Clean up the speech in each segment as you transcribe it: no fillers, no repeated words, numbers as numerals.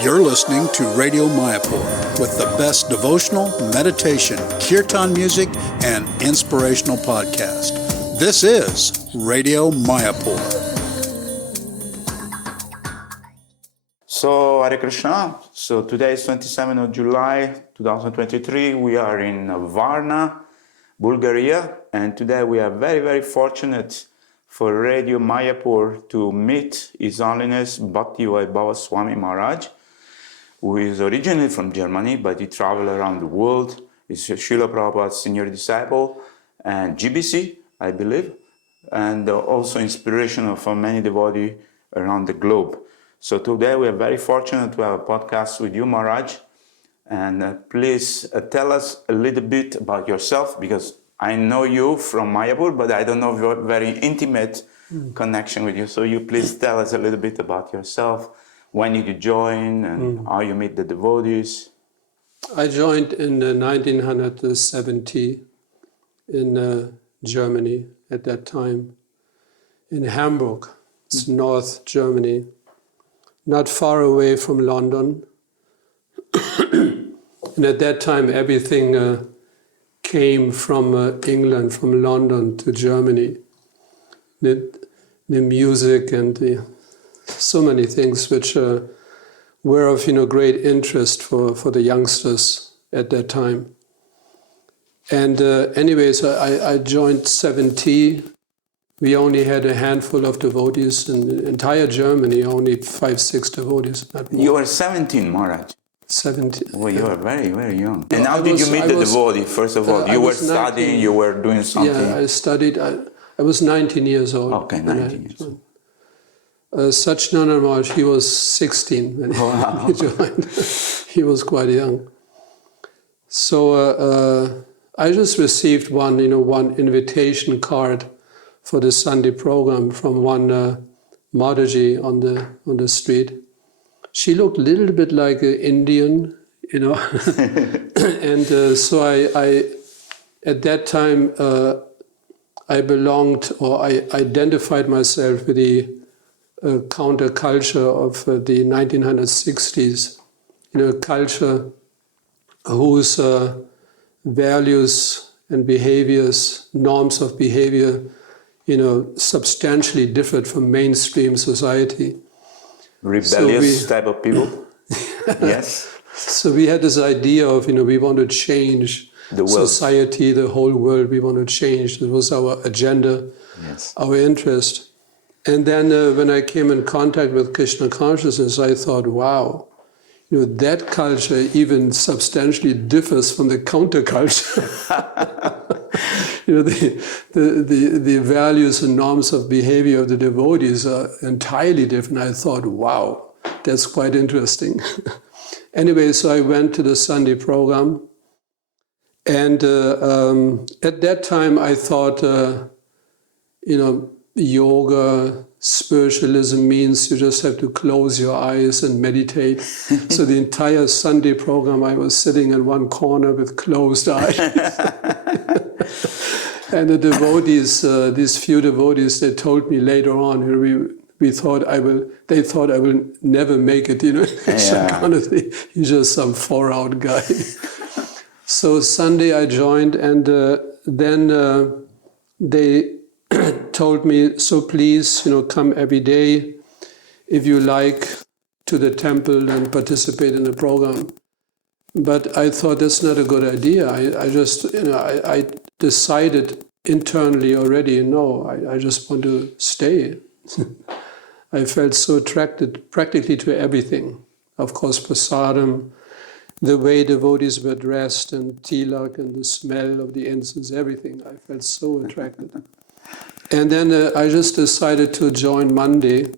You're listening to Radio Mayapur with the best devotional, meditation, kirtan music, and inspirational podcast. This is Radio Mayapur. So, Hare Krishna. So, today is 27th of July, 2023. We are in Varna, Bulgaria. And today we are very, very fortunate for Radio Mayapur to meet His Holiness Bhaktivaibhava Swami Maharaj, who is originally from Germany, but he traveled around the world. He's Srila Prabhupada's senior disciple and GBC, I believe, and also inspirational for many devotees around the globe. So today we are very fortunate to have a podcast with you, Maharaj. And please tell us a little bit about yourself, because I know you from Mayapur, but I don't know your very intimate connection with you. So you please tell us a little bit about yourself. When did you join and how you meet the devotees? I joined in 1970 in Germany at that time, in Hamburg. It's North Germany, not far away from London. And at that time, everything came from England, from London to Germany. The music and so many things which were of great interest for the youngsters at that time. And anyways, I joined 70. We only had a handful of devotees in the entire Germany, only 5-6 devotees. Not more. You were 17, Maharaj. 17. Well, you were very, very young. And how did you meet the devotee, first of all? You were studying, 19, you were doing something? Yeah, I studied. I was 19 years old. Okay, 19 years old. Satchidananda Maharaj, he was 16 when he joined. He was quite young. So I just received one invitation card for the Sunday program from one Mataji on the street. She looked a little bit like an Indian, and so I at that time I belonged, or I identified myself with the counterculture of the 1960s, culture whose values and behaviors, norms of behavior, substantially differed from mainstream society. Rebellious type of people? Yes. So we had this idea of, we want to change the world. Society, the whole world, we want to change. It was our agenda, yes. Our interest. And then when I came in contact with Krishna consciousness, I thought, wow, that culture even substantially differs from the counterculture. The values and norms of behavior of the devotees are entirely different. I thought, wow, that's quite interesting. Anyway, so I went to the Sunday program. And at that time, I thought, yoga, spiritualism means you just have to close your eyes and meditate. So the entire Sunday program, I was sitting in one corner with closed eyes. And the devotees, these few devotees, they told me later on, they thought I will never make it, Honestly, he's just some far-out guy. So Sunday I joined, and then they told me, so please, come every day if you like to the temple and participate in the program. But I thought that's not a good idea. I just, I decided internally already, no, I just want to stay. I felt so attracted practically to everything. Of course, prasadam, the way devotees were dressed, and tilak, and the smell of the incense, everything. I felt so attracted. And then I just decided to join Monday.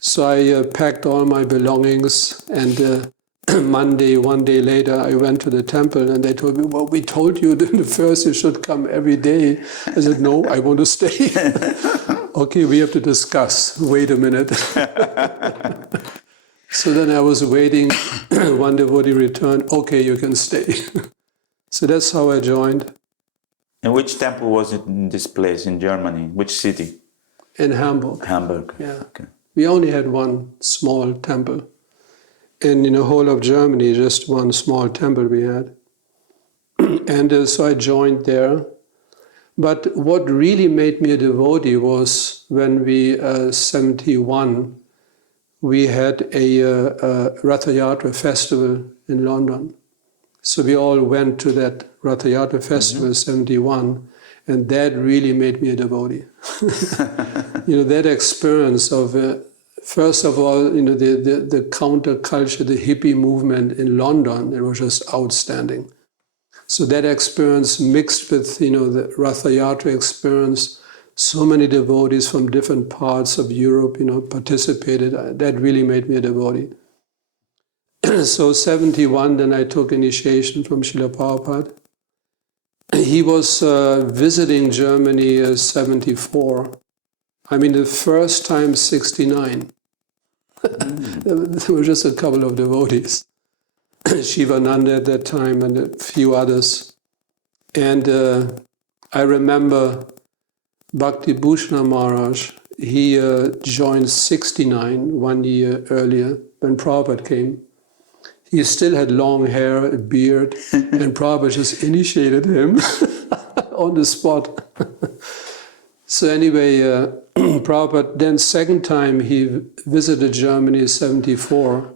So I packed all my belongings, and Monday, one day later, I went to the temple, and they told me, well, we told you first you should come every day. I said, no, I want to stay. Okay, we have to discuss. Wait a minute. So then I was waiting. One devotee returned. Okay, you can stay. So that's how I joined. And which temple was it in this place in Germany? Which city? In Hamburg. Hamburg. Yeah. Okay. We only had one small temple. in the whole of Germany, just one small temple we had. And so I joined there. But what really made me a devotee was when we, 71, we had a Ratha Yatra festival in London. So we all went to that Ratha Yatra festival, 71, and that really made me a devotee. That experience of, first of all, the counterculture, the hippie movement in London, it was just outstanding. So that experience mixed with, the Ratha Yatra experience, so many devotees from different parts of Europe, participated. That really made me a devotee. So 71, then I took initiation from Srila Prabhupada. He was visiting Germany 74. I mean, the first time 69. There were just a couple of devotees. Shivananda at that time and a few others. And I remember Bhakti Bhushana Maharaj, he joined 69, 1 year earlier, when Prabhupada came. He still had long hair, a beard, and Prabhupada just initiated him on the spot. So anyway, Prabhupada, then second time he visited Germany 74,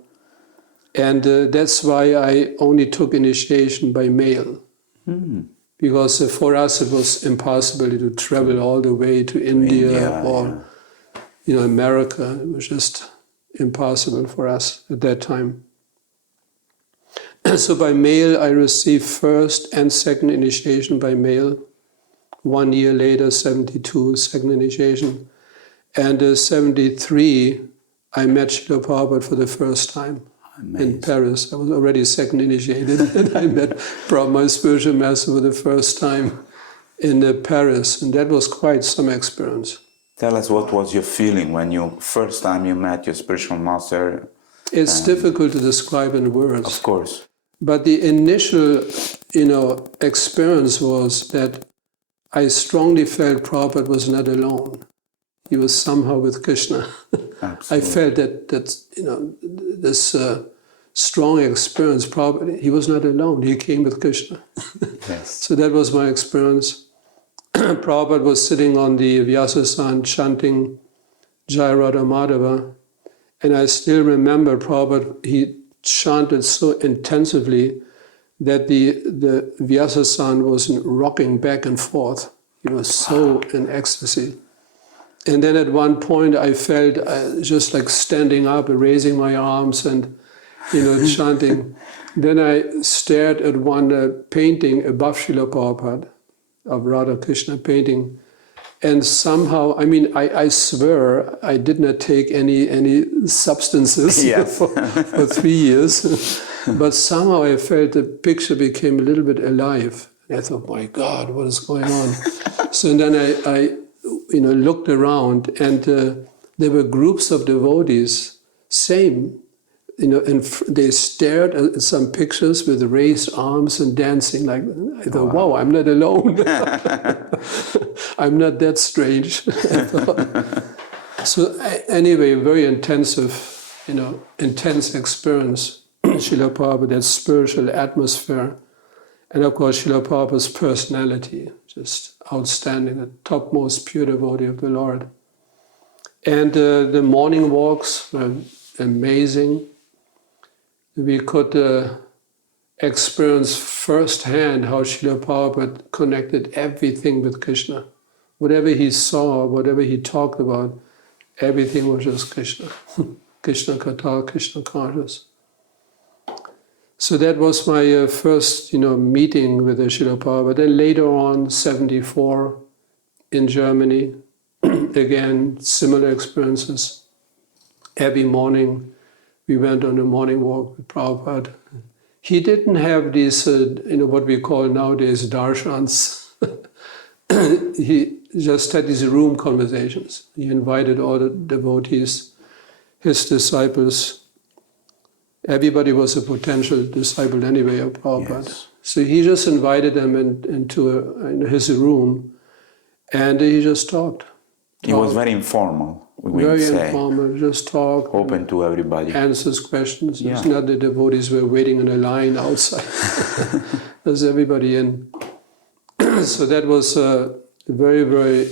and that's why I only took initiation by mail. Because for us it was impossible to travel all the way to India or America. It was just impossible for us at that time. So by mail I received first and second initiation by mail. 1 year later, 72, second initiation. And 73, I met Srila Prabhupada for the first time. Amazing. In Paris. I was already second initiated, and I met Prabhupada, my spiritual master, for the first time in Paris, and that was quite some experience. Tell us, what was your feeling when first time you met your spiritual master? It's difficult to describe in words. Of course. But the initial, experience was that I strongly felt Prabhupada was not alone. He was somehow with Krishna. I felt that this strong experience. Prabhupada, he was not alone. He came with Krishna. Yes. So that was my experience. Prabhupada was sitting on the Vyasasan chanting Jai Radha Madhava, and I still remember Prabhupada. He chanted so intensively that the Vyasasan was rocking back and forth. He was so in ecstasy. And then at one point I felt just like standing up, raising my arms and, chanting. Then I stared at one painting above Srila Prabhupada, of Radha Krishna painting. And somehow, I swear I did not take any substances for 3 years. But somehow I felt the picture became a little bit alive. And I thought, my God, what is going on? So then I looked around, and there were groups of devotees, same, and they stared at some pictures with raised arms and dancing like that. I thought, wow, I'm not alone. I'm not that strange. I thought. So anyway, very intense experience. Srila Prabhupada, that spiritual atmosphere. And of course, Srila Prabhupada's personality, just outstanding, the topmost pure devotee of the Lord. And the morning walks were amazing. We could experience firsthand how Srila Prabhupada connected everything with Krishna. Whatever he saw, whatever he talked about, everything was just Krishna. Krishna Katha, Krishna conscious. So that was my first, meeting with Srila Prabhupada. Then later on, 74, in Germany, again, similar experiences. Every morning, we went on a morning walk with Prabhupada. He didn't have these, what we call nowadays darshans. He just had these room conversations. He invited all the devotees, his disciples. Everybody was a potential disciple anyway of Prabhupada. Yes. So he just invited them into his room, and he just talked. He was very informal. we very say. informal, just talk. Open to everybody. Answers questions. Yeah. It's not the devotees were waiting in a line outside. There's everybody in. So that was a very, very,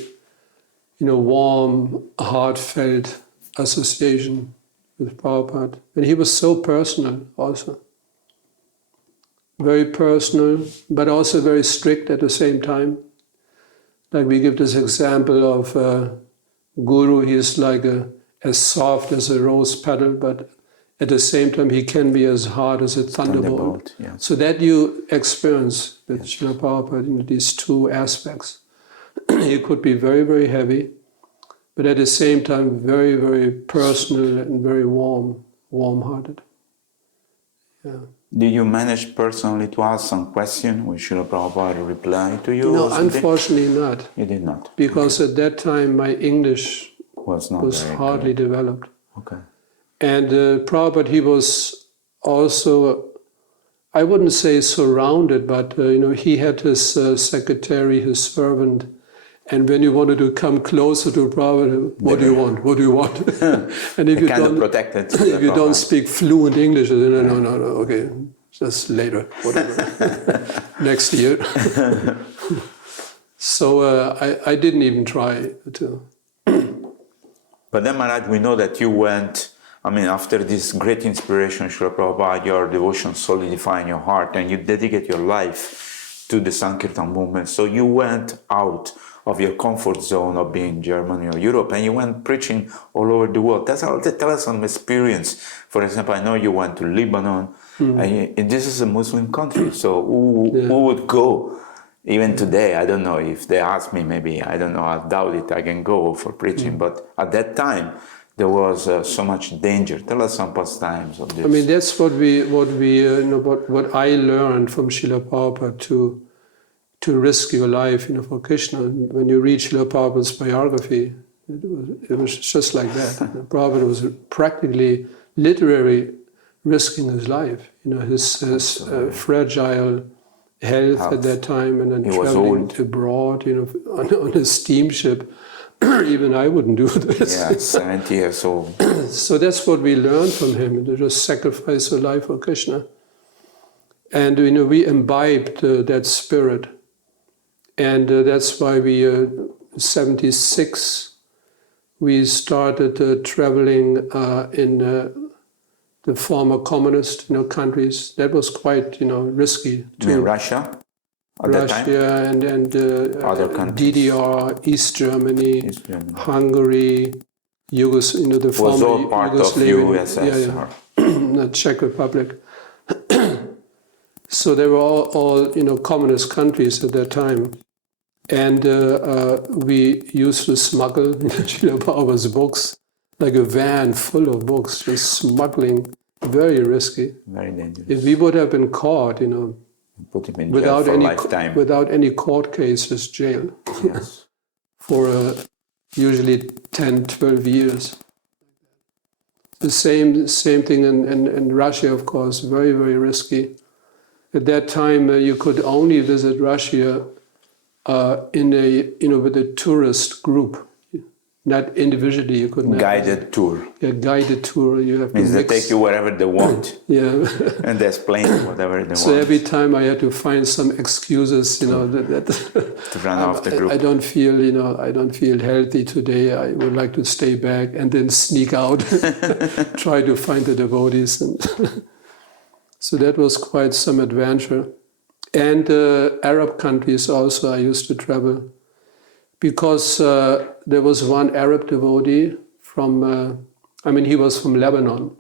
warm, heartfelt association with Prabhupada. And he was so personal also. Very personal, but also very strict at the same time. Like we give this example of Guru, he is like as soft as a rose petal, but at the same time he can be as hard as a thunderbolt. Yeah. So that you experience with Srila Prabhupada, these two aspects. He could be very, very heavy, but at the same time very, very personal and very warm-hearted. Yeah. Did you manage personally to ask some question? Will Srila Prabhupada reply to you? No, unfortunately not. You did not? Because at that time my English was hardly developed. Okay. And Prabhupada, he was also, I wouldn't say surrounded, but he had his secretary, his servant. And when you wanted to come closer to Prabhupada, what do you want? What do you want? And if you if you don't speak fluent English, then no, okay, just later, whatever, next year. So I didn't even try to. But then, Maharaj, we know that you went, after this great inspiration, Srila Prabhupada, your devotion solidify in your heart, and you dedicate your life to the Sankirtan movement. So you went out of your comfort zone of being in Germany or Europe, and you went preaching all over the world. Tell us some experience. For example, I know you went to Lebanon, and this is a Muslim country, so who would go? Even today, I don't know if they ask me, maybe, I don't know, I doubt it, I can go for preaching, but at that time, there was so much danger. Tell us some pastimes of this. That's what I learned from Srila Prabhupada to risk your life, for Krishna. When you read Srila Prabhupada's biography, it was just like that. Prabhupada was practically, literally risking his life. His fragile health at that time, and then traveling abroad, on a steamship. Even I wouldn't do this. Yeah, 70 years old. So that's what we learned from him, to just sacrifice your life for Krishna. And we imbibed that spirit. And that's why we, 76, we started traveling in the former communist countries. That was quite risky. In Russia? Russia and other countries. DDR, East Germany, Hungary, the former was all part Yugoslavia, of USSR. The Czech Republic. So they were all communist countries at that time. And we used to smuggle Srila Prabhupada's books, like a van full of books, just smuggling, very risky. Very dangerous. If we would have been caught, put him in jail for lifetime. Without any court cases, jail. Yes. For usually 10, 12 years. The same thing in Russia, of course, very, very risky. At that time, you could only visit Russia with a tourist group, not individually. You couldn't. Guided tour. Yeah, guided tour. You have means they take you wherever they want. Yeah. And they explain whatever they want. So every time I had to find some excuses, that to run off the group. I don't feel healthy today. I would like to stay back, and then sneak out, try to find the devotees, and so that was quite some adventure. And Arab countries also I used to travel, because there was one Arab devotee from, he was from Lebanon.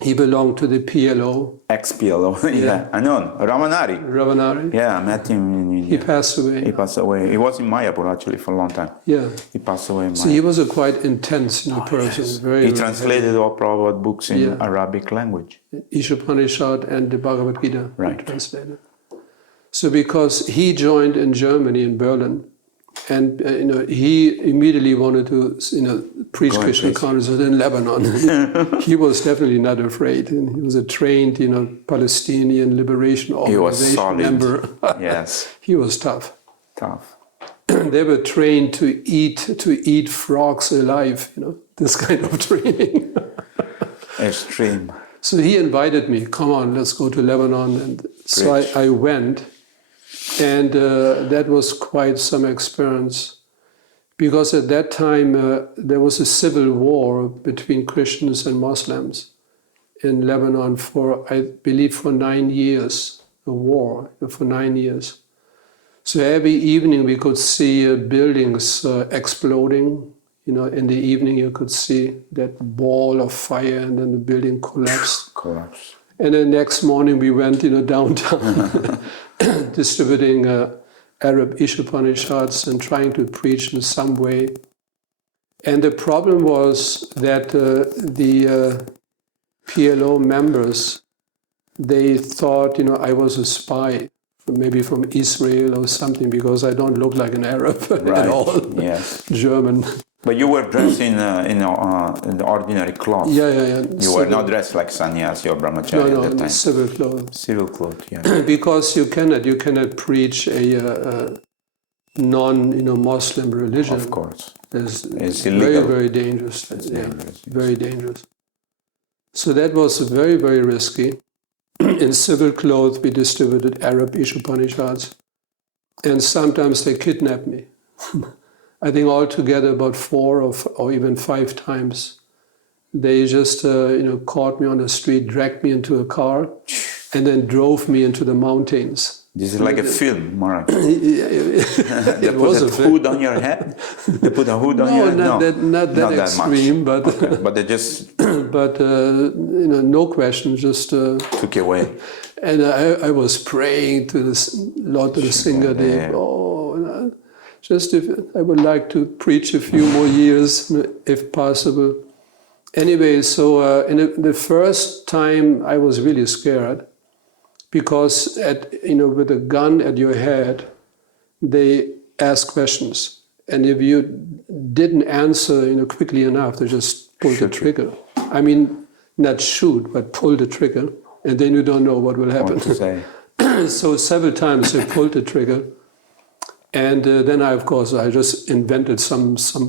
He belonged to the PLO. Ex-PLO, yeah. I know, Ramanari. Yeah, I met him in India. He passed away. He passed away. He was in Mayapur actually for a long time. Yeah. He passed away in Mayapur. So he was a quite intense person. Yes. Very, he translated all Prabhupada books in Arabic language. Ishopanishad and the Bhagavad Gita. Right. Translated. So because he joined in Germany, in Berlin, and he immediately wanted to preach Krishna consciousness in Lebanon. He was definitely not afraid. And he was a trained Palestinian Liberation Organization member. Yes. He was tough. they were trained to eat frogs alive, this kind of training. Extreme. So he invited me, come on, let's go to Lebanon. And so I went, and that was quite some experience. Because at that time, there was a civil war between Christians and Muslims in Lebanon I believe, for 9 years, a war for 9 years. So every evening we could see buildings exploding. In the evening you could see that ball of fire, and then the building collapsed. And the next morning we went, downtown, distributing Arab Upanishads and trying to preach in some way. And the problem was that the PLO members, they thought, I was a spy, maybe from Israel or something, because I don't look like an Arab at all. Yes. German. But you were dressed in the ordinary clothes. Yeah. You were not dressed like sannyasi or brahmachari at that time. Civil clothes. Civil clothes, yeah. Because you cannot preach a non-Muslim religion. Of course. It's illegal. Very, very dangerous. Dangerous, yes. Very dangerous. So that was very, very risky. In civil clothes, we distributed Arab Upanishads, and sometimes they kidnapped me. I think altogether about 4 or even 5 times. They just caught me on the street, dragged me into a car, and then drove me into the mountains. This is like a film, Maharaj. They put a hood on your head? They put a hood on your head? Not that extreme, much. but Okay. But they just but no question, just took you away. And I was praying to the Lord, to the singer, just if I would like to preach a few more years, if possible. Anyway, so in the first time I was really scared, because with a gun at your head, they ask questions, and if you didn't answer quickly enough, they just pull the trigger. I mean, not shoot, but pull the trigger, and then you don't know what will happen. What to say. So several times they pulled the trigger, and then I just invented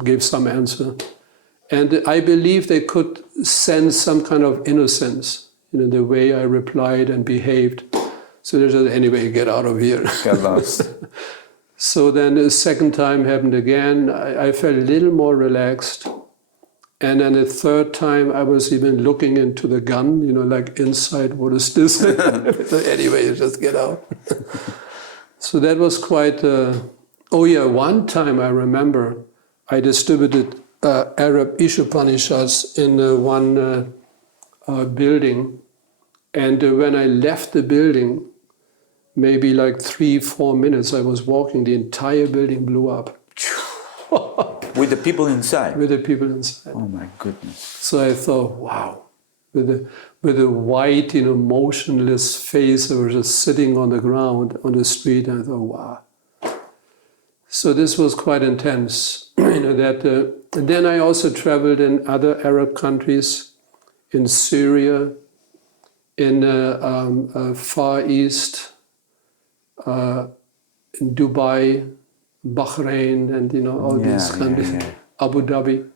gave some answer, and I believe they could sense some kind of innocence in the way I replied and behaved. So they just, anyway, get out of here. Get lost. So then the second time happened again. I felt a little more relaxed. And then the third time I was even looking into the gun, like inside, what is this? Anyway, just get out. So that was quite... one time I remember I distributed Arab Upanishads in one building. And when I left the building, maybe like 3-4 minutes I was walking, the entire building blew up. With the people inside? With the people inside. Oh my goodness. So I thought, wow. With a white, motionless face, I was just sitting on the ground, on the street, and I thought, wow. So this was quite intense. And then I also traveled in other Arab countries, in Syria, in Far East, in Dubai, Bahrain, and all these countries, Abu Dhabi.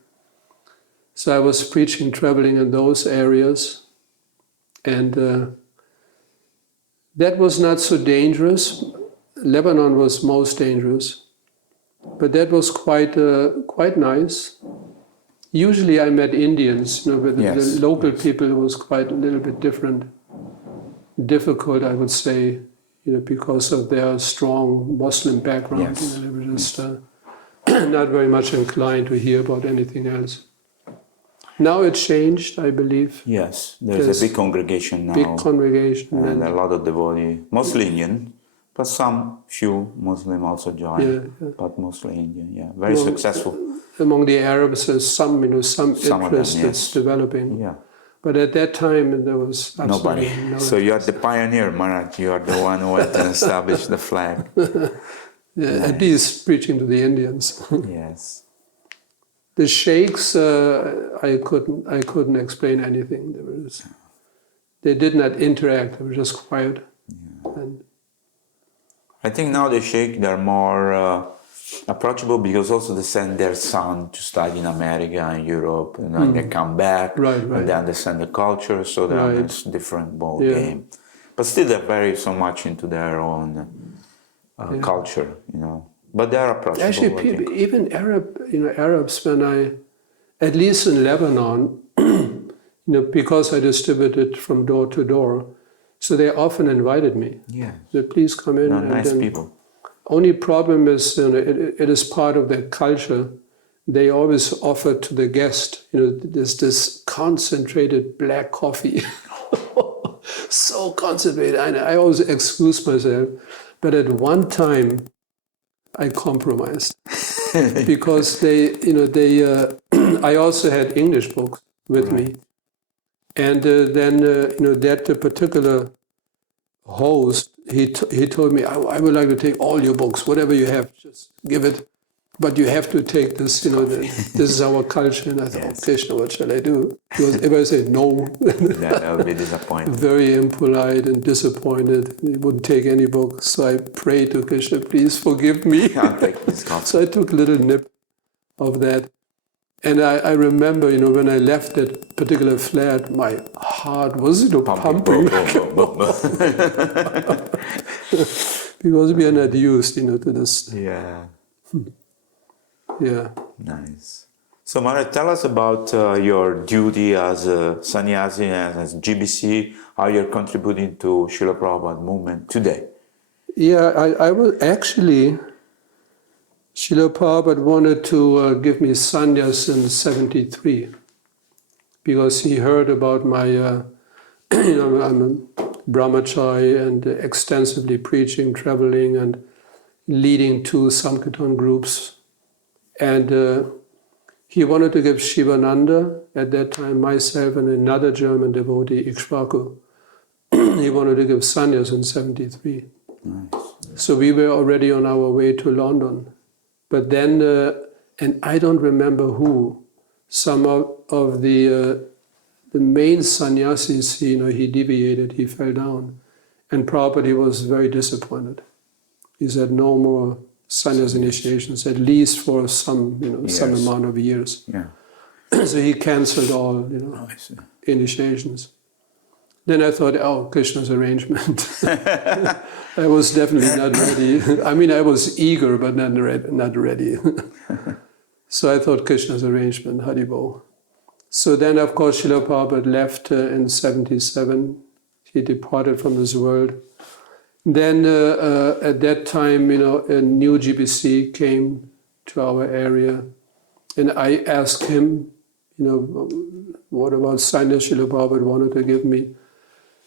So I was preaching, traveling in those areas, and that was not so dangerous. Lebanon was most dangerous, but that was quite nice. Usually I met Indians, but the local people was quite a little bit difficult, I would say, because of their strong Muslim background. Yes. They were just not very much inclined to hear about anything else. Now it changed, I believe. Yes, there's a big congregation now. Big congregation. And a lot of devotees, mostly Indian, but few Muslim also join, but mostly Indian, very successful. Among the Arabs, there's some interest that's developing. Yeah. But at that time, there was absolutely nobody. no So you are the pioneer, Maharaj. You are the one who went and established the flag. At least preaching to the Indians. Yes. The sheikhs, I couldn't explain anything. They did not interact. They were just quiet. Yeah. I think now the sheikh, they're more approachable because also they send their son to study in America and Europe, and they come back and they understand the culture, so it's a different ball game. But still, they vary so much into their own culture, But they are approachable. Actually, even Arabs, at least in Lebanon, because I distributed from door to door, so they often invited me. Yeah. So please come in. Nice people. Only problem is, it is part of their culture. They always offer to the guest, this concentrated black coffee. So concentrated. I always excuse myself. But at one time, I compromised because I also had English books with me. And then, that particular host, he told me, I would like to take all your books, whatever you have, just give it. But you have to take this, this is our culture. And I thought, oh, Krishna, what shall I do? Because if I say no, that would be disappointing. Very impolite and disappointed. He wouldn't take any book. So I prayed to Krishna, please forgive me. I'll take this coffee. So I took a little nip of that. And I remember, when I left that particular flat, my heart was pumping. Because we are not used, to this. Yeah. Yeah. Nice. So, Maharaj, tell us about your duty as a sannyasi and as GBC, how you're contributing to Srila Prabhupada movement today. Yeah, I was actually, Srila Prabhupada wanted to give me sannyas in 73 because he heard about my, I'm a brahmachari and extensively preaching, traveling and leading 2 Sankirtan groups. And he wanted to give Shivananda, at that time myself and another German devotee, Ikshvaku. He wanted to give sannyas in 73. Nice. So we were already on our way to London. But then, and I don't remember who, some of the main sannyasis, he deviated, he fell down. And Prabhupada was very disappointed. He said, no more sannyas initiations, at least for some amount of years. Yeah. So he cancelled all, initiations. Then I thought, oh, Krishna's arrangement. I was definitely not ready. I mean, I was eager, but not ready. So I thought Krishna's arrangement, Haribol. So then, of course, Srila Prabhupada left in 77. He departed from this world. Then at that time, a new GBC came to our area. And I asked him, what about sannyas Srila Prabhupada wanted to give me?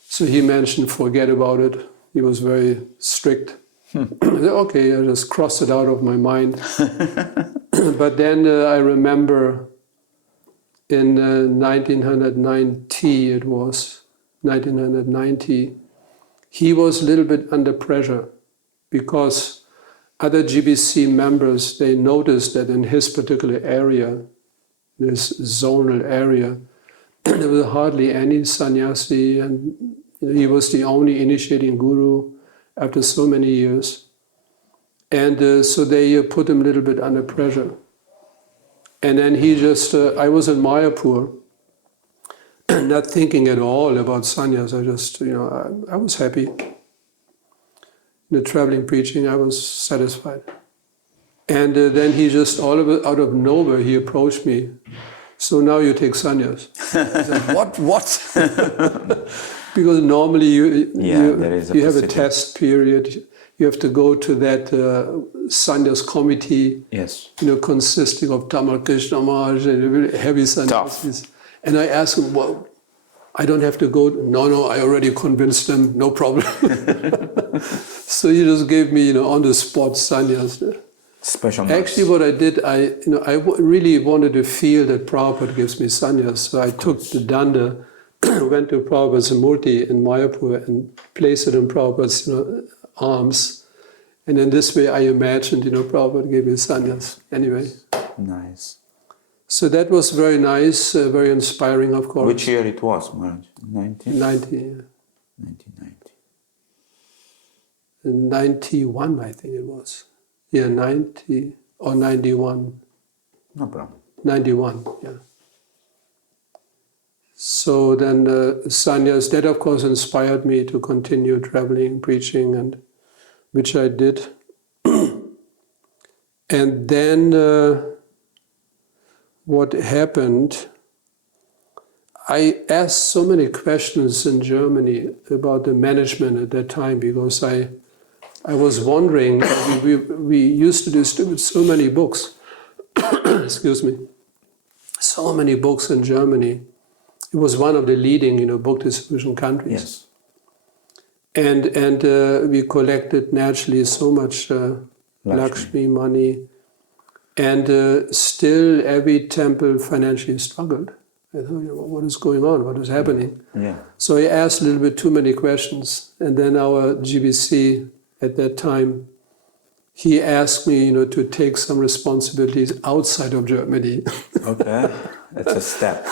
So he mentioned, forget about it. He was very strict. I said, okay, I just crossed it out of my mind. But then I remember in 1990, it was 1990, he was a little bit under pressure because other GBC members, they noticed that in his particular area, this zonal area, there was hardly any sannyasi, and he was the only initiating guru after so many years. And so they put him a little bit under pressure. And then he just, I was in Mayapur, not thinking at all about sannyas. I just, I was happy. The traveling preaching, I was satisfied. And then he just, out of nowhere, he approached me. So now you take sannyas. I said, what? Because normally you have a test period. You have to go to that sannyas committee, yes, consisting of Tamal Krishna Maharaj and heavy sannyasis. And I asked him, well, I don't have to go. No, I already convinced them, no problem. So he just gave me, on the spot sannyas. Special. Actually, what I did, I really wanted to feel that Prabhupada gives me sannyas. So I took the danda, went to Prabhupada's murti in Mayapur and placed it in Prabhupada's arms. And in this way, I imagined, Prabhupada gave me sannyas. Anyway. Nice. So that was very nice, very inspiring, of course. Which year it was, Maharaj? 1990, yeah. 1990. 91, I think it was. Yeah, 90 or 91. No problem. 91, yeah. So then sannyas, that of course inspired me to continue traveling, preaching, and which I did. And then what happened, I asked so many questions in Germany about the management at that time because I was wondering, we used to distribute so many books, excuse me, so many books in Germany. It was one of the leading, book distribution countries. Yes. And we collected naturally so much Lakshmi money, and still every temple financially struggled. I thought, what is going on? What is happening? Yeah. So I asked a little bit too many questions, and then our GBC at that time, he asked me, to take some responsibilities outside of Germany. Okay, that's a step.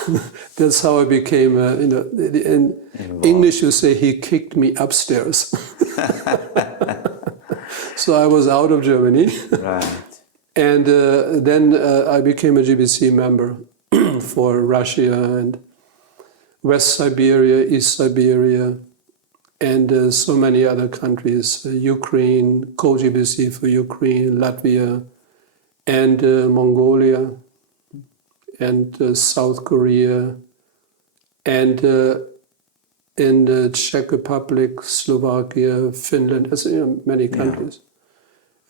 That's how I became, in English you say he kicked me upstairs. So I was out of Germany. Right. And then I became a GBC member for Russia and West Siberia, East Siberia, and so many other countries, Ukraine, co-GBC for Ukraine, Latvia, and Mongolia, and South Korea, and in the Czech Republic, Slovakia, Finland, many countries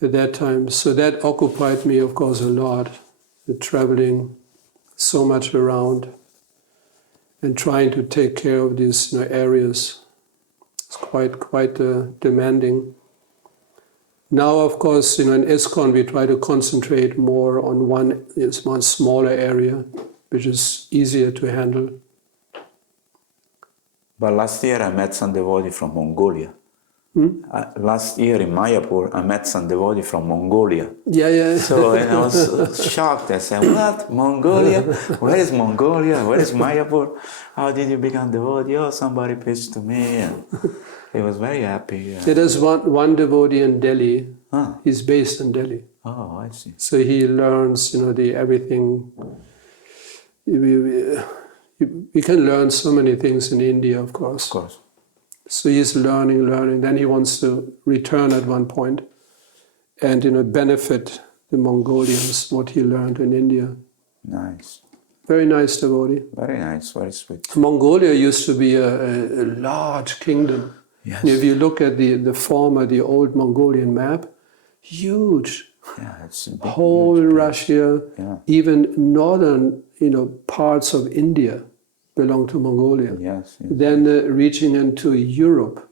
at that time. So that occupied me, of course, a lot, the traveling so much around and trying to take care of these areas. It's quite demanding. Now, of course, in ISKCON we try to concentrate more on one smaller area, which is easier to handle. But last year I met some devotee from Mongolia. Last year in Mayapur, I met some devotee from Mongolia. Yeah. So and I was shocked. I said, "What? Mongolia? Where is Mongolia? Where is Mayapur? How did you become devotee?" Oh, somebody pitched to me, and he was very happy. There's one devotee in Delhi. Huh. He's based in Delhi. Oh, I see. So he learns, the everything. We can learn so many things in India, of course. Of course. So he's learning. Then he wants to return at one point and, benefit the Mongolians, what he learned in India. Nice. Very nice devotee. Very nice, very sweet. Mongolia used to be a large kingdom. Yes. And if you look at the old Mongolian map, huge. Yeah, it's a big, whole huge Russia, even northern, parts of India belong to Mongolia. Yes. Then reaching into Europe,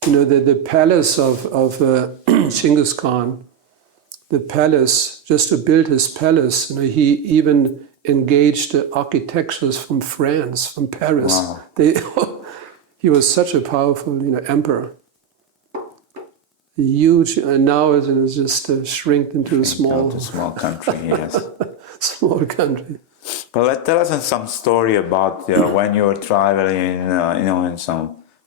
the palace of Genghis Khan, the palace, just to build his palace, he even engaged architects from France, from Paris. Wow. He was such a powerful, emperor. Huge, and now it's just shrinked into a small country. Yes. Small country. But tell us some story about when you were traveling.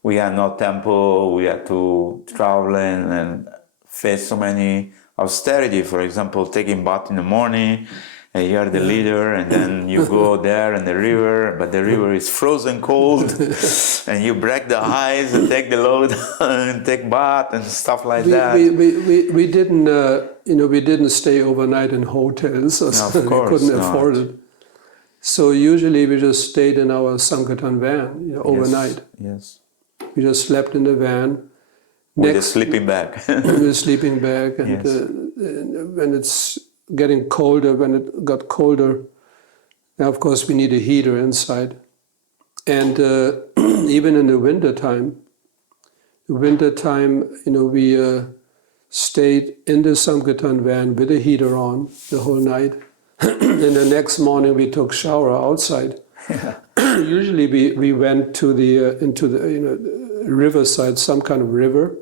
We had no temple. We had to travel and face so many austerity. For example, taking bath in the morning. And you're the leader, and then you go there in the river, but the river is frozen cold, and you break the ice and take the load and take bath and stuff like that. We didn't, we didn't stay overnight in hotels, so we couldn't afford it. So usually we just stayed in our Sankirtan van overnight. Yes. We just slept in the van. With a sleeping bag. With a sleeping bag, and when it's getting colder, when it got colder, now of course we need a heater inside. And even in the winter time, we stayed in the Sankirtan van with a heater on the whole night. And the next morning we took shower outside. Yeah. Usually we went to into the riverside, some kind of river.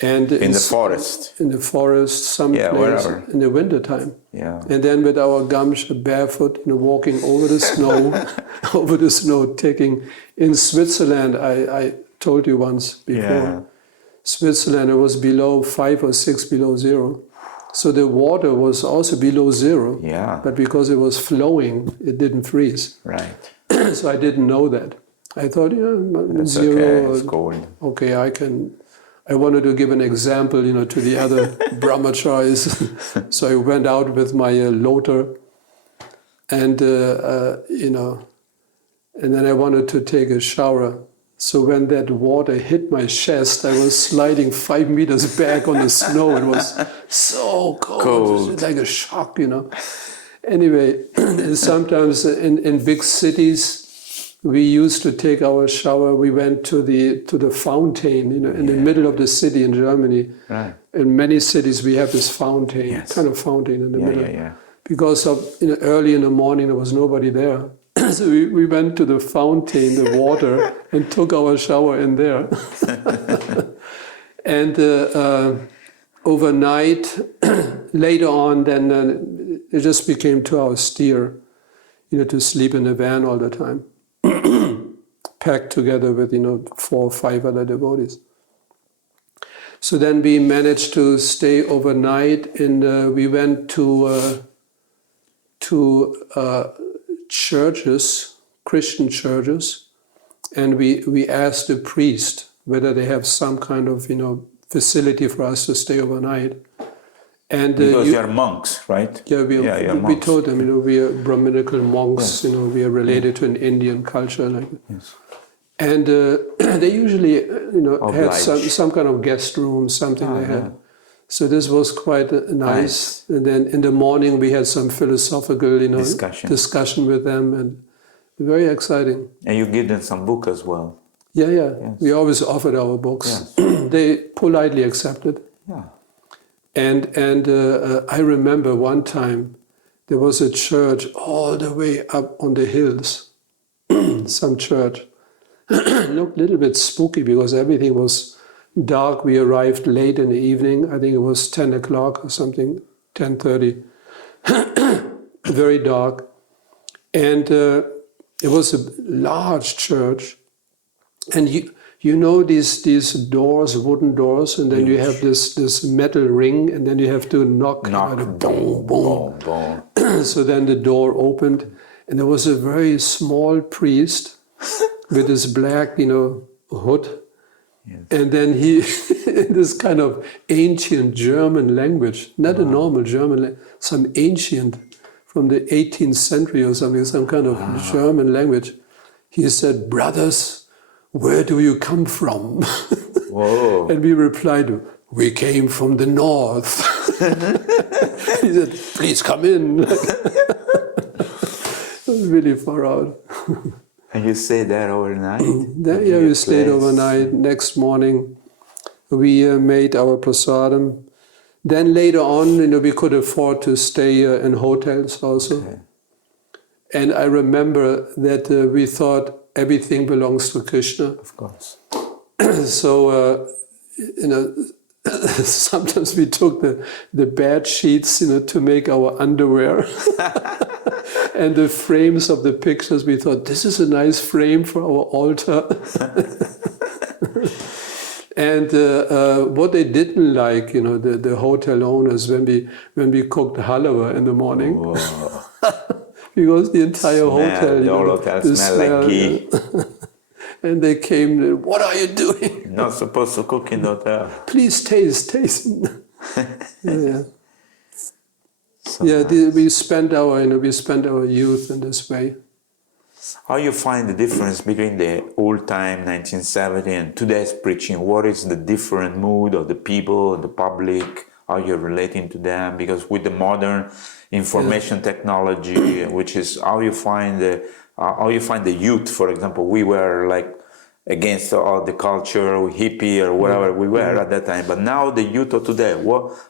And in the forest. In the forest, some place wherever. In the winter time. Yeah. And then with our gamsha barefoot, walking over the snow, taking in Switzerland. I told you once before. Yeah. Switzerland, it was below 5 or 6 below zero. So the water was also below zero. Yeah. But because it was flowing, it didn't freeze. Right. So I didn't know that. I thought, That's zero. okay. It's cold. Okay, I wanted to give an example, to the other brahmacharis. So I went out with my loader, and and then I wanted to take a shower. So when that water hit my chest, I was sliding 5 meters back on the snow. It was so cold. It was like a shock, Anyway, and sometimes in big cities, we used to take our shower. We went to the fountain, in the middle of the city in Germany. Right. In many cities, we have this fountain, kind of fountain in the middle. Yeah. Because of early in the morning, there was nobody there. So we went to the fountain, the water, and took our shower in there. And overnight, later on, then it just became too austere, to sleep in the van all the time, packed together with 4 or 5 other devotees. So then we managed to stay overnight, and we went to churches, Christian churches, and we asked the priest whether they have some kind of facility for us to stay overnight. And because you are monks, right? Yeah, we told them, we are Brahminical monks. Yes. We are related to an Indian culture, like. Yes. And they usually, had Obliged. some kind of guest room, something they had. So this was quite nice. And then in the morning we had some philosophical, discussion with them, and very exciting. And you give them some book as well. Yeah. Yes. We always offered our books. Yes. They politely accepted. Yeah. And I remember one time there was a church all the way up on the hills, some church. Looked a little bit spooky because everything was dark. We arrived late in the evening. I think it was 10 o'clock or something, 10:30. Very dark. And it was a large church. And these doors, wooden doors, and then you have this metal ring, and then you have to knock. Boom, boom. Boom. So then the door opened, and there was a very small priest with this black, hood. Yes. And then he, in this kind of ancient German language, not a normal German, some ancient from the 18th century or something, some kind of German language. He said, "Brothers, where do you come from?" Whoa. And we replied, "We came from the north." He said, "Please come in." It was really far out. And you stayed there overnight? We stayed overnight. Next morning, we made our prasadam. Then later on, we could afford to stay in hotels also. Okay. And I remember that we thought everything belongs to Krishna. Of course. So, sometimes we took the bed sheets, to make our underwear. And the frames of the pictures, we thought, this is a nice frame for our altar. And what they didn't like, the hotel owners, when we cooked halwa in the morning, because the entire hotel, the whole hotel smelled like ghee. And they came, "What are you doing? You're not supposed to cook in the hotel." Please taste. Yeah. So nice. We spent our youth in this way. How you find the difference between the old time 1970 and today's preaching? What is the different mood of the people, the public? How you're relating to them? Because with the modern information technology, which is how you find the youth. For example, we were like against all the culture, hippie or whatever we were at that time. But now the youth of today,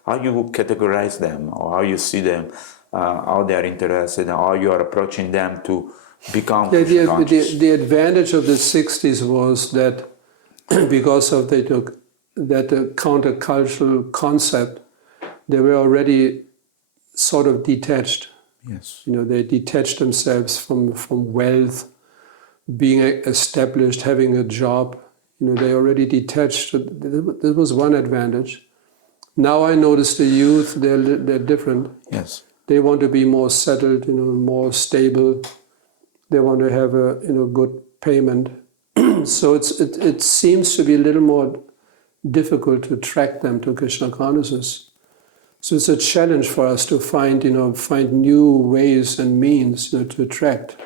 how you categorize them, or how you see them, how they are interested, and how you are approaching them to become conscious? The advantage of the 60s was that because of that countercultural concept, they were already sort of detached. Yes. They detached themselves from wealth, being established, having a job, They already detached. This was one advantage. Now I notice the youth, they're different. Yes. They want to be more settled, more stable. They want to have a good payment. So it seems to be a little more difficult to attract them to Krishna consciousness. So it's a challenge for us to find new ways and means to attract.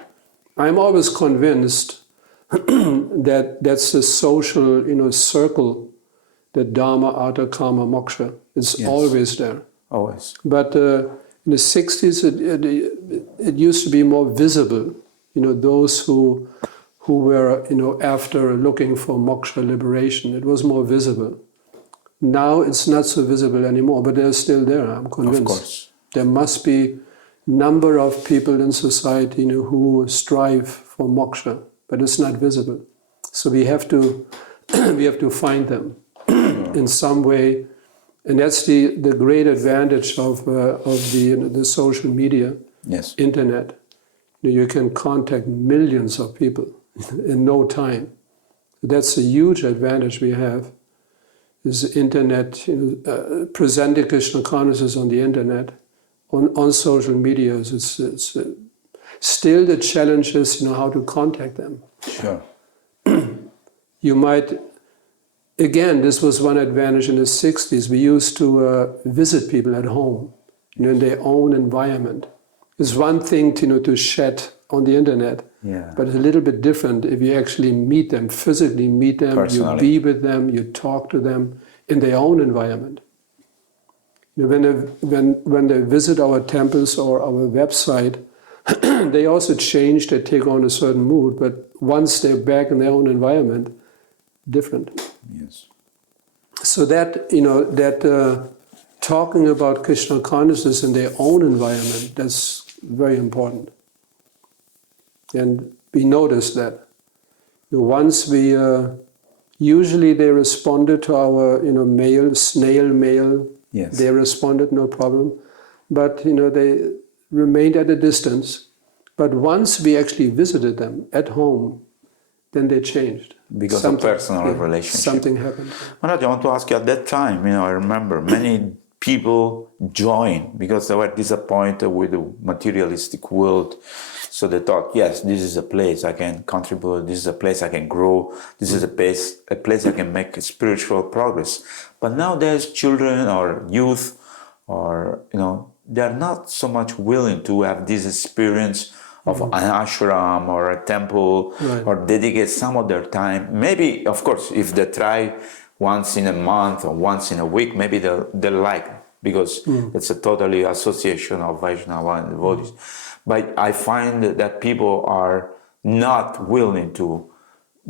I'm always convinced that that's the social circle, the Dharma, Artha, Kama, Moksha. It's always there. Always. But in the 60s, it used to be more visible. Those who were after looking for moksha, liberation, it was more visible. Now it's not so visible anymore, but they're still there. I'm convinced. Of course. There must be number of people in society who strive for moksha, but it's not visible. So we have to find them in some way, and that's the great advantage of the social media, internet. You can contact millions of people in no time. That's a huge advantage we have. Is internet, presenting Krishna consciousness on the internet, on social media. It's still the challenge is how to contact them. Sure. You might, again, this was one advantage in the 60s. We used to visit people at home, in their own environment. It's one thing to chat on the internet, but it's a little bit different if you actually meet them, physically meet them, personally. You be with them, you talk to them in their own environment. When they visit our temples or our website, they also change, they take on a certain mood, but once they're back in their own environment, different. Yes. So that, talking about Krishna consciousness in their own environment, that's very important. And we notice that. Once we, usually they responded to our, mail, snail mail. Yes. They responded, no problem. But, they remained at a distance. But once we actually visited them at home, then they changed. Because of personal relationship. Something happened. Maharaj, I want to ask you, at that time, I remember many people joined because they were disappointed with the materialistic world. So they thought, yes, this is a place I can contribute, this is a place I can grow, this is a place I can make spiritual progress. But now there's children or youth or, they're not so much willing to have this experience of an ashram or a temple, or dedicate some of their time. Maybe, of course, if they try once in a month or once in a week, maybe they'll like it, because it's a totally association of Vaishnava and devotees. But I find that people are not willing to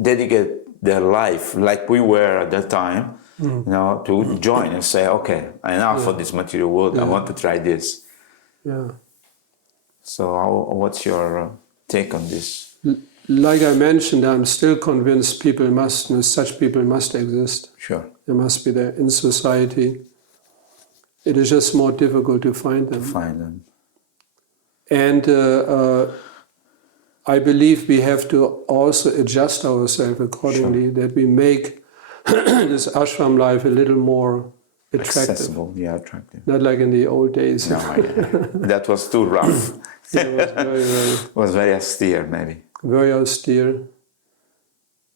dedicate their life like we were at that time, to join and say, okay, enough of this material world, I want to try this. Yeah. So what's your take on this? Like I mentioned, I'm still convinced such people must exist. Sure. They must be there in society. It is just more difficult to find them. And I believe we have to also adjust ourselves accordingly, that we make this ashram life a little more attractive. Accessible, attractive. Not like in the old days. No, that was too rough. It was very austere, maybe. Very austere.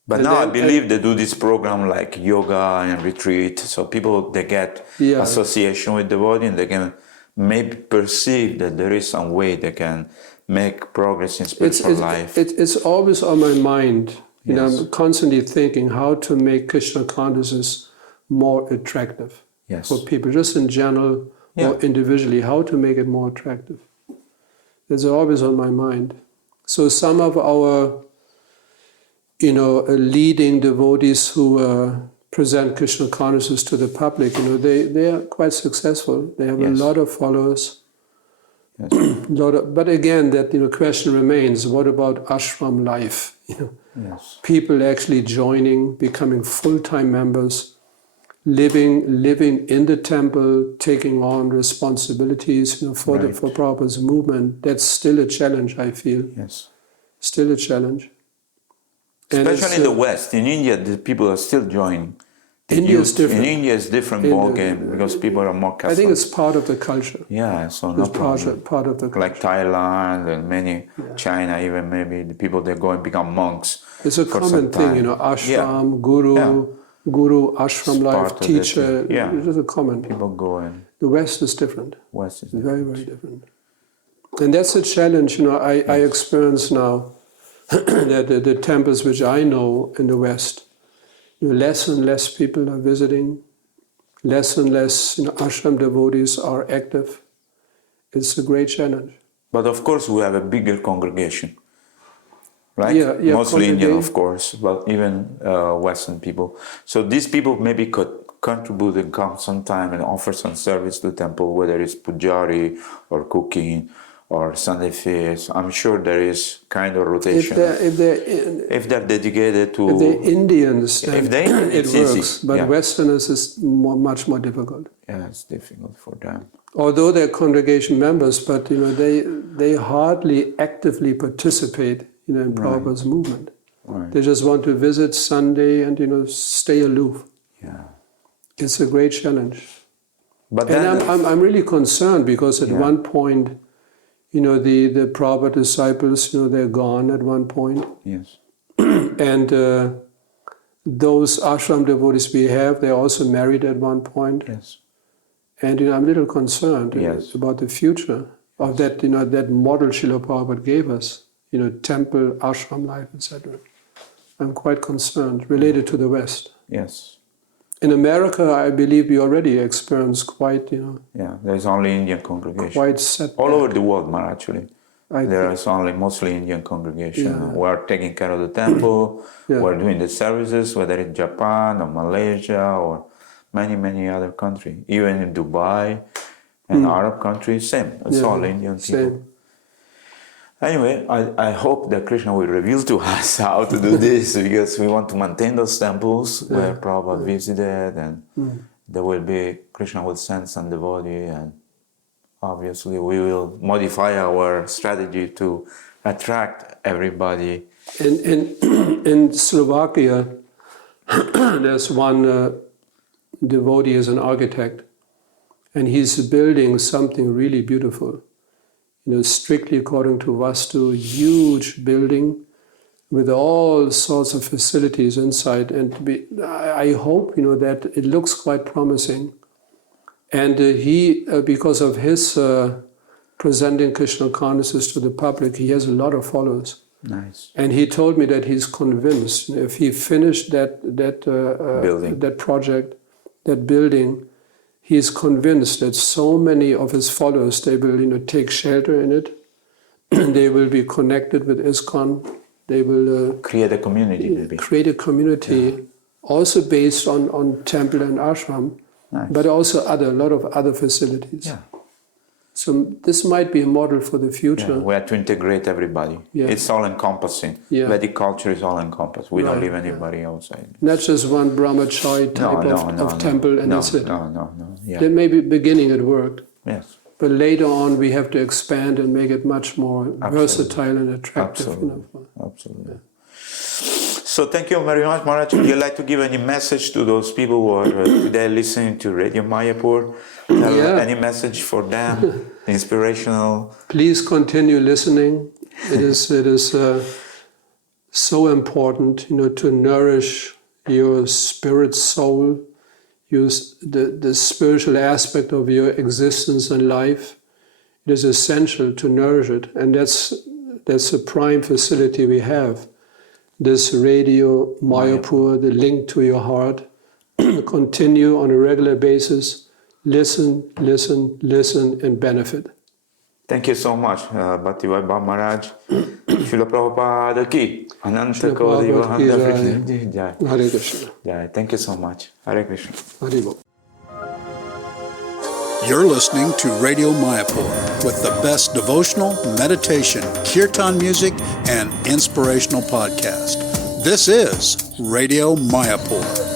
But now I believe they do this program like yoga and retreat, so people, they get association with the body, and they can maybe perceive that there is some way they can make progress in spiritual life. It's always on my mind. I'm constantly thinking how to make Krishna consciousness more attractive for people, just in general or individually, how to make it more attractive. It's always on my mind. So some of our, leading devotees who present Krishna consciousness to the public, they are quite successful. They have a lot of followers. Yes. But again, that question remains: what about ashram life? People actually joining, becoming full-time members, living in the temple, taking on responsibilities for Prabhupada's movement. That's still a challenge, I feel. Yes, still a challenge. And Especially in the West. In India, the people are still joining. India is different. In India, it's different ballgame because people are more Catholic. I think it's part of the culture. Yeah, so no problem. Part of the culture. Like Thailand and many, China even maybe, the people that go and become monks. It's a common thing, ashram, guru, ashram life, teacher. Yeah. It is a common. People go and... The West is different. West is very, very different. And that's a challenge, I experience now that the temples which I know in the West, less and less people are visiting, less and less ashram devotees are active. It's a great challenge. But of course we have a bigger congregation, right? Yeah, mostly Indian, of course, but even Western people. So these people maybe could contribute and come sometime and offer some service to the temple, whether it's pujari or cooking or Sunday feast. I'm sure there is kind of rotation. If they're dedicated to... If they're Indians, then it works. Easy. But Westerners is much more difficult. Yeah, it's difficult for them. Although they're congregation members, but they hardly actively participate in Prabhupada's movement. Right. They just want to visit Sunday and stay aloof. Yeah. It's a great challenge. But and I'm really concerned because at one point, the Prabhupada disciples, they're gone at one point. Yes. And those ashram devotees we have, they're also married at one point. Yes. And I'm a little concerned about the future of that, that model Srila Prabhupada gave us, temple, ashram life, etc. I'm quite concerned, related to the West. Yes. In America, I believe we already experience quite, Yeah, there's only Indian congregation. Quite set all over the world, actually. There's only mostly Indian congregation. Yeah. We're taking care of the temple. We're doing the services, whether in Japan or Malaysia or many, many other countries. Even in Dubai and Arab countries, same. It's all Indian people. Same. Anyway, I hope that Krishna will reveal to us how to do this because we want to maintain those temples where Prabhupada visited, and there will be, Krishna will send some devotee, and obviously we will modify our strategy to attract everybody. In Slovakia, there's one devotee as an architect, and he's building something really beautiful. Strictly according to Vastu, huge building with all sorts of facilities inside. And I hope, that it looks quite promising. And he, because of his presenting Krishna consciousness to the public, he has a lot of followers. Nice. And he told me that he's convinced if he finished that building, that project, that building, he is convinced that so many of his followers, they will take shelter in it. They will be connected with ISKCON. They will create a community, maybe. Create a community, also based on temple and ashram, but also a lot of other facilities. Yeah. So this might be a model for the future. Yeah, we have to integrate everybody. Yeah. It's all-encompassing. Yeah. Vedic culture is all-encompassing. We don't leave anybody outside. Not just one brahmachari type of temple and that's it. No. Yeah. There may be beginning it worked. Yes. But later on we have to expand and make it much more versatile and attractive. Absolutely. Yeah. So thank you very much, Maharaj. Would you like to give any message to those people who are today listening to Radio Mayapur? Any message for them, inspirational? Please continue listening. It is so important, to nourish your spirit, soul, the spiritual aspect of your existence and life. It is essential to nourish it, and that's a prime facility we have. This Radio Mayapur, the link to your heart. Continue on a regular basis. Listen, and benefit. Thank you so much, Bhaktivaibhava Maharaj. Srila Prabhupada ki. Ananta Kodi Hare Krishna. Jai. Thank you so much. Hare Krishna. Haribo. You're listening to Radio Mayapur with the best devotional, meditation, kirtan music, and inspirational podcast. This is Radio Mayapur.